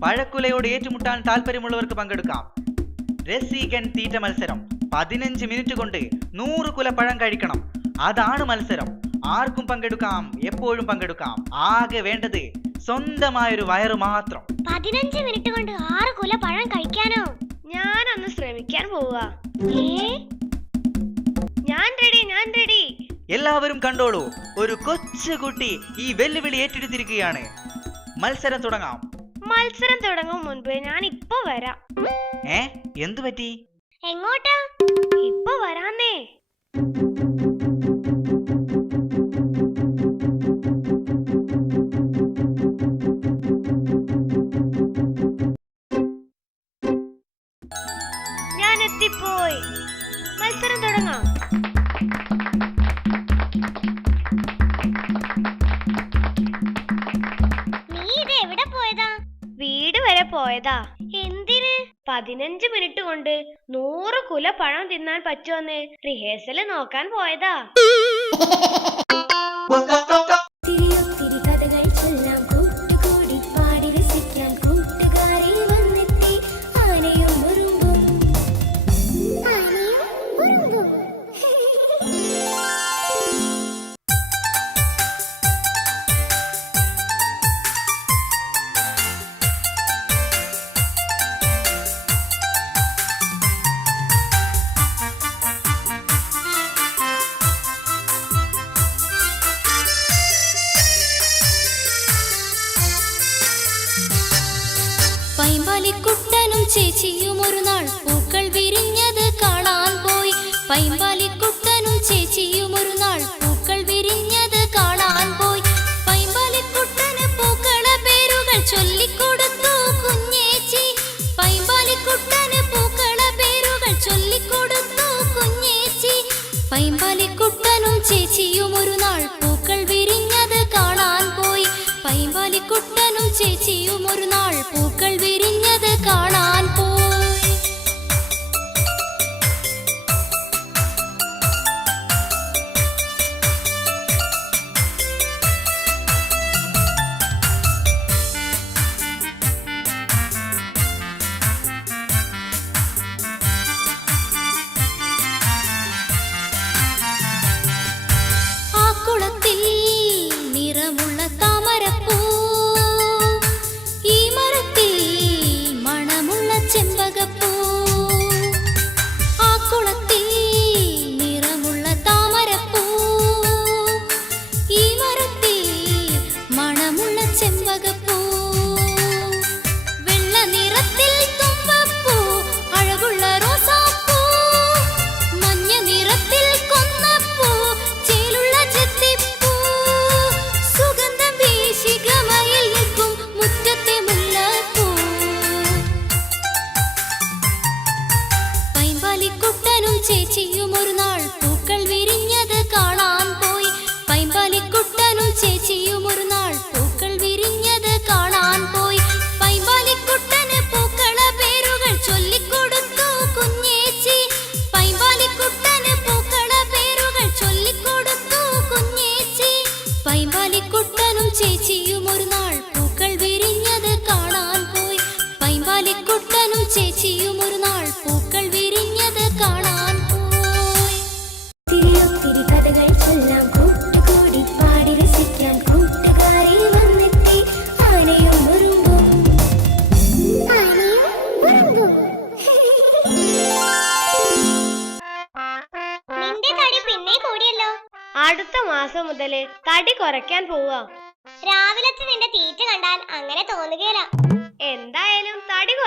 പഴക്കുലയോട് ഏറ്റുമുട്ടാൻ താല്പര്യമുള്ളവർക്ക് പങ്കെടുക്കാം. രസീകൻ തീറ്റ മത്സരം. പതിനഞ്ച് മിനിറ്റ് കൊണ്ട് നൂറ് കുല പഴം കഴിക്കണം. അതാണ് മത്സരം. ആർക്കും പങ്കെടുക്കാം എപ്പോഴും പങ്കെടുക്കാം. ആകെ വേണ്ടത് സ്വന്തമായൊരു വയറ് മാത്രം. പതിനഞ്ച് മിനിറ്റ് കൊണ്ട് ആറ് കുല പഴം കഴിക്കാനോ? ഞാനൊന്ന് ശ്രമിക്കാൻ പോവാ ഏ? ഞാൻ റെഡി ഞാൻ റെഡി എല്ലാവരും കണ്ടോളൂ. ഒരു കൊച്ചുകുട്ടി ഈ വെല്ലുവിളി ഏറ്റെടുത്തിരിക്കുകയാണ്. മത്സരം തുടങ്ങാം. മത്സരം തുടങ്ങും മുൻപ് ഞാൻ ഇപ്പൊ വരാം. ഏ? എന്തു പറ്റി? എങ്ങോട്ടാ? ഇപ്പൊ വരാന്നേ. ഞാൻ എത്തിപ്പോയി മത്സരം തുടങ്ങാം. പോയതാ. എന്തിന്? പതിനഞ്ച് മിനിറ്റ് കൊണ്ട് നൂറ് കുല പഴം തിന്നാൻ പറ്റുമെന്ന് റിഹേഴ്സൽ നോക്കാൻ പോയതാ. പൈമ്പാലിക്കുട്ടനും ചേച്ചിയും ഒരു നാൾ പൂക്കൾ വിരിഞ്ഞത് കാണാൻ പോയി. പൈമ്പാലിക്കുട്ടനും ചേച്ചിയും ഒരു നാൾ പൂക്കൾ വിരിഞ്ഞത് കാണാൻ പോയി. പൈമ്പാലിക്കുട്ടന് പൂക്കള പേരുകൾ ചൊല്ലിക്കൊടുത്തു കുഞ്ഞേച്ചി. പൈമ്പാലിക്കുട്ടന് പൂക്കള പേരുകൾ ചൊല്ലിക്കൊടുത്തു കുഞ്ഞേച്ചി. പൈമ്പാലിക്കുട്ടനും ചേച്ചിയും ഒരു നാൾ പൂക്കൾ പൈമ്പാലിക്കുട്ടനും ചേച്ചിയും ഒരു നാൾ പൂക്കൾ വിരിഞ്ഞത് കാണാൻ പോയി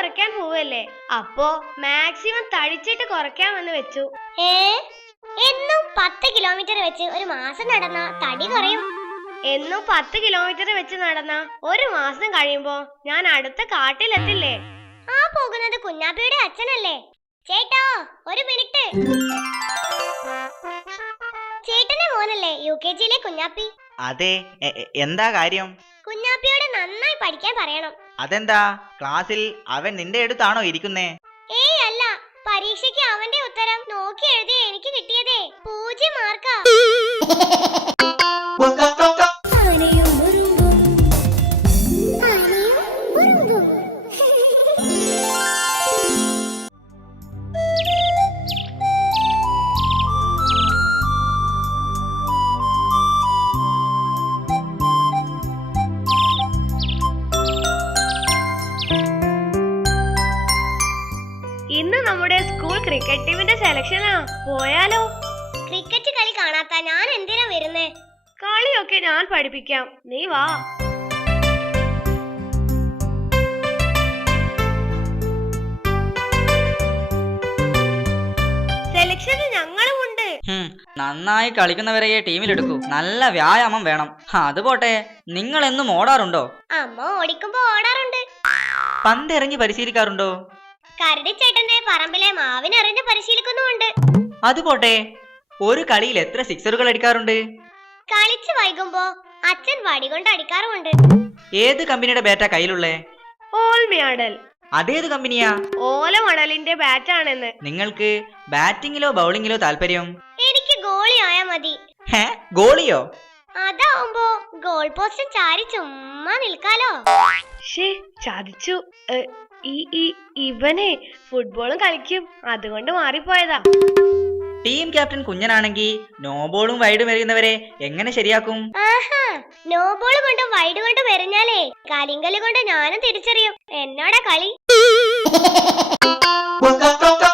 കുറയ്ക്കാൻ പോവല്ലേ? അപ്പോ മാക്സിമം തടിച്ചിട്ട് കുറയ്ക്കാമെന്ന് വെച്ചു. ഏ? എന്നും പത്ത് കിലോമീറ്റർ വെച്ച് ഒരു മാസം നടന്ന തടി കുറയും? എന്നും പത്ത് കിലോമീറ്റർ വെച്ച് നടന്ന ഒരു മാസം കഴിയുമ്പോ ഞാൻ അടുത്ത കാട്ടിലെത്തില്ലേ? ആ പോകുന്നത് കുഞ്ഞാപ്പിയുടെ അച്ഛനല്ലേ? ചേട്ടോ ഒരു മിനിറ്റ് ചേട്ടന്റെ മോനല്ലേ യു കെ ജിയിലെ കുഞ്ഞാപ്പി? അതെ എന്താ കാര്യം? നന്നായി പഠിക്കാൻ പറയണം. അതെന്താ? ക്ലാസ്സിൽ അവൻ നിന്റെ അടുത്താണോ ഇരിക്കുന്നേ? ഏയ് അല്ല പരീക്ഷയ്ക്ക് അവന്റെ ഉത്തരം നോക്കി എഴുതി എനിക്ക് കിട്ടിയതേ. പൂജ്യം മാർക്കാ. പോയാലോ? ക്രിക്കറ്റ് കളി കാണാത്ത ഞാൻ എന്തിനാ വരുന്നേ? കളിയൊക്കെ ഞാൻ പഠിപ്പിക്കാം. നീ വാ. സെലക്ഷന് ഞങ്ങളുമുണ്ട്. ഹും, നന്നായി കളിക്കുന്നവരെയെ ടീമിലെടുക്കൂ നല്ല വ്യായാമം വേണം. അത് പോട്ടെ. നിങ്ങൾ എന്നും ഓടാറുണ്ടോ? അമ്മ ഓടിക്കുമ്പോ ഓടാറുണ്ട്. പന്തെറിഞ്ഞ് പരിശീലിക്കാറുണ്ടോ? കരടിച്ചേട്ടന്റെ പറമ്പിലെ മാവിനെറിഞ്ഞ് പരിശീലിക്കുന്നുമുണ്ട്. അത് പോട്ടെ ഒരു കളിയിൽ എത്ര സിക്സറുകൾ അടിക്കാറുണ്ട്? കളിച്ച് വൈകുമ്പോ അച്ഛൻ വടി കൊണ്ട് അടിക്കാറുമുണ്ട്. ഏത് കമ്പനിയുടെ ബാറ്റാ കയ്യിലുള്ളേ? ഓൾമിയാടൽ അതേത് കമ്പനിയാ? ഓല മണലിന്റെ ബാറ്റാണെന്ന്. നിങ്ങൾക്ക് ബാറ്റിങ്ങിലോ ബൗളിങ്ങിലോ താല്പര്യം? എനിക്ക് ഗോളി ആയാ മതി. ഹേ ഗോളിയോ? അതാവുമ്പോ ഗോൾ പോസ്റ്റ് ചാരി ചുമ്മാ നിൽക്കാലോ. ഷേ ചതിച്ചു. ഈ ഈ ഇവനെ ഫുട്ബോളും കളിക്കും. അതുകൊണ്ട് മാറിപ്പോയതാ. ടീം ക്യാപ്റ്റൻ കുഞ്ഞനാണെങ്കിൽ നോബോളും വൈഡും എറിയുന്നവരെ എങ്ങനെ ശരിയാക്കും? ആഹാ നോ ബോൾ കൊണ്ടും വൈഡ് കൊണ്ടും എറിഞ്ഞാലേ കളിങ്കൽ കൊണ്ട് ഞാനും തിരിച്ചറിയും. എന്നോടാ കളി?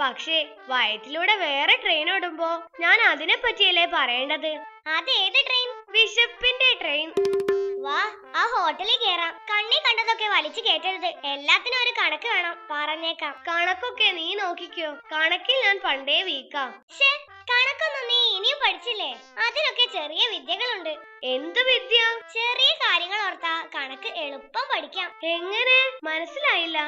പക്ഷേ വയറ്റിലൂടെ വേറെ ട്രെയിൻ ഓടുമ്പോ ഞാൻ അതിനെ പറ്റിയല്ലേ പറയേണ്ടത്? അത് ഏത് ട്രെയിൻ വിശപ്പിന്റെ ട്രെയിൻ വാ ആ ഹോട്ടലിൽ കേറാം. കണ്ണി കണ്ടതൊക്കെ വലിച്ചു കേട്ടരുത് എല്ലാത്തിനും ഒരു കണക്ക് വേണം. പറഞ്ഞേക്കാം. കണക്കൊക്കെ നീ നോക്കിക്കോ. കണക്കിൽ ഞാൻ പണ്ടേ വീക്കാം. കണക്കൊന്നും നീ ഇനിയും പഠിച്ചില്ലേ? അതിനൊക്കെ ചെറിയ വിദ്യകളുണ്ട്. എന്ത് വിദ്യ? ചെറിയ കാര്യങ്ങൾ ഓർത്താ കണക്ക് എളുപ്പം പഠിക്കാം. എങ്ങനെ? മനസ്സിലായില്ല.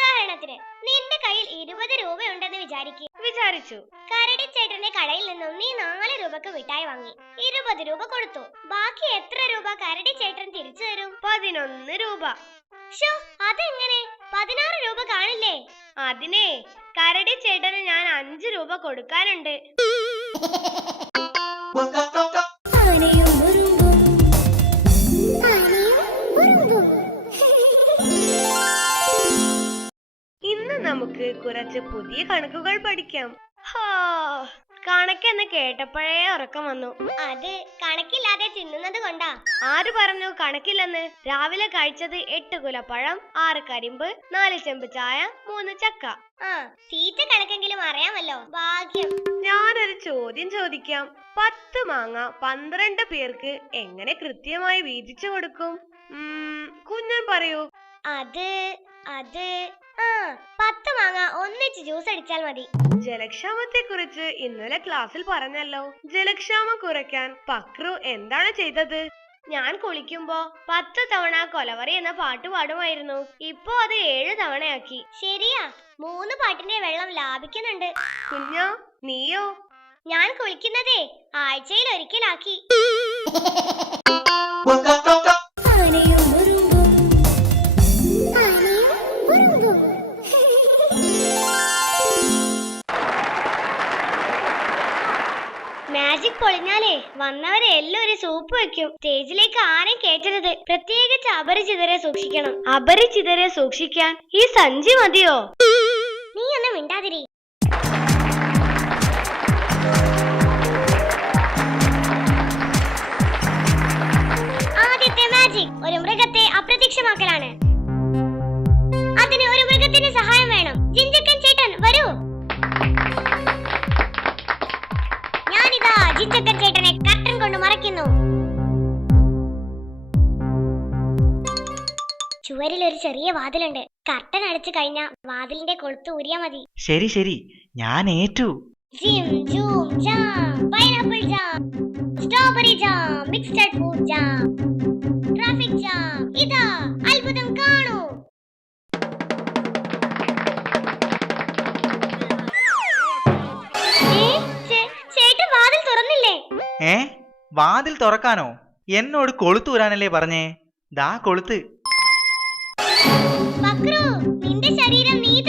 ഉദാഹരണത്തിന് നിന്റെ കയ്യിൽ ഇരുപത് രൂപയുണ്ടെന്ന് വിചാരിക്കുക വിചാരിച്ചു. കരടി ചേട്ടന്റെ കടയിൽ നിന്നും നീ നാല് രൂപക്ക് മിഠായി വാങ്ങി. ഇരുപത് രൂപ കൊടുത്തു. ബാക്കി എത്ര രൂപ കരടി ചേട്ടൻ തിരിച്ചു തരും? പതിനൊന്ന് രൂപ. ഷോ അതെങ്ങനെ? പതിനാറ് രൂപ കാണില്ലേ? അതിനെ കരടി ചേട്ടന് ഞാൻ അഞ്ചു രൂപ കൊടുക്കാനുണ്ട്. കുറച്ച് പുതിയ കണക്കുകൾ പഠിക്കാം. കണക്കെന്ന് കേട്ടപ്പോഴേ ഉറക്കം വന്നു. അത് കണക്കില്ലാതെ തിന്നുന്നത് കൊണ്ടാ. ആര് പറഞ്ഞു കണക്കില്ലെന്ന്? രാവിലെ കഴിച്ചത് എട്ട് കുലപ്പഴം ആറ് കരിമ്പ് നാല് ചെമ്പ് ചായ മൂന്ന് ചക്ക. ആ തീറ്റ കണക്കെങ്കിലും അറിയാമല്ലോ ഭാഗ്യം. ഞാനൊരു ചോദ്യം ചോദിക്കാം. പത്ത് മാങ്ങ പന്ത്രണ്ട് പേർക്ക് എങ്ങനെ കൃത്യമായി വീതിച്ചു കൊടുക്കും? കുഞ്ഞൻ പറയൂ. അത് അത് പത്ത് മാങ്ങ ഒന്നിച്ച് ജ്യൂസ് അടിച്ചാൽ മതി. ജലക്ഷാമത്തെ കുറിച്ച് ഇന്നലെ ക്ലാസ്സിൽ പറഞ്ഞല്ലോ. ജലക്ഷാമം കുറയ്ക്കാൻ പക്രു എന്താണ് ചെയ്തത്? ഞാൻ കുളിക്കുമ്പോ പത്ത് തവണ കൊലവറി എന്ന പാട്ട് പാടുമായിരുന്നു. ഇപ്പോ അത് ഏഴ് തവണയാക്കി. ശരിയാ മൂന്ന് പാട്ടിന്റെ വെള്ളം ലാഭിക്കുന്നുണ്ട്. കുഞ്ഞോ നീയോ? ഞാൻ കുളിക്കുന്നതേ ആഴ്ചയിൽ ഒരിക്കലാക്കി. പൊളിഞ്ഞാലേ വന്നവരെ എല്ലാം ഒരു സൂപ്പ് വെക്കും. സ്റ്റേജിലേക്ക് ആരെയും കേറ്റരുത്. പ്രത്യേകിച്ച് അപരിചിതരെ സൂക്ഷിക്കണം. അപരിചിതരെ സൂക്ഷിക്കാൻ ഈ സഞ്ചി മതിയോ? നീ ഒന്ന് മിണ്ടാതിരി. ആദ്യത്തെ മാജിക് ഒരു മൃഗത്തെ അപ്രത്യക്ഷമാക്കലാണ്. അതിന് ഒരു മൃഗത്തിന് സഹായം വേണം. ജിഞ്ചക്കൻ ചേട്ടൻ വരൂ. ജിഞ്ചക്കൻ ചേട്ടനെ കട്ടൻ കൊണ്ട് മറയ്ക്കുന്നു. ചുവരിൽ ഒരു ചെറിയ വാതിലുണ്ട്. കർട്ടൻ അടച്ചു കഴിഞ്ഞ വാതിലിന്റെ കൊളുത്ത് ഊരിയാ മതി. ശരി ശരി. ഞാൻ ഏറ്റു. ജിം zoom jam pineapple jam strawberry jam mixed fruit jam traffic jam ഇതാ അത്ഭുതം കാണൂ. ഏ? വാതിൽ തുറക്കാനോ? എന്നോട് കൊളുത്തൂരാനല്ലേ പറഞ്ഞേ? ദാ കൊളുത്ത്. നിന്റെ ശരീരം നീ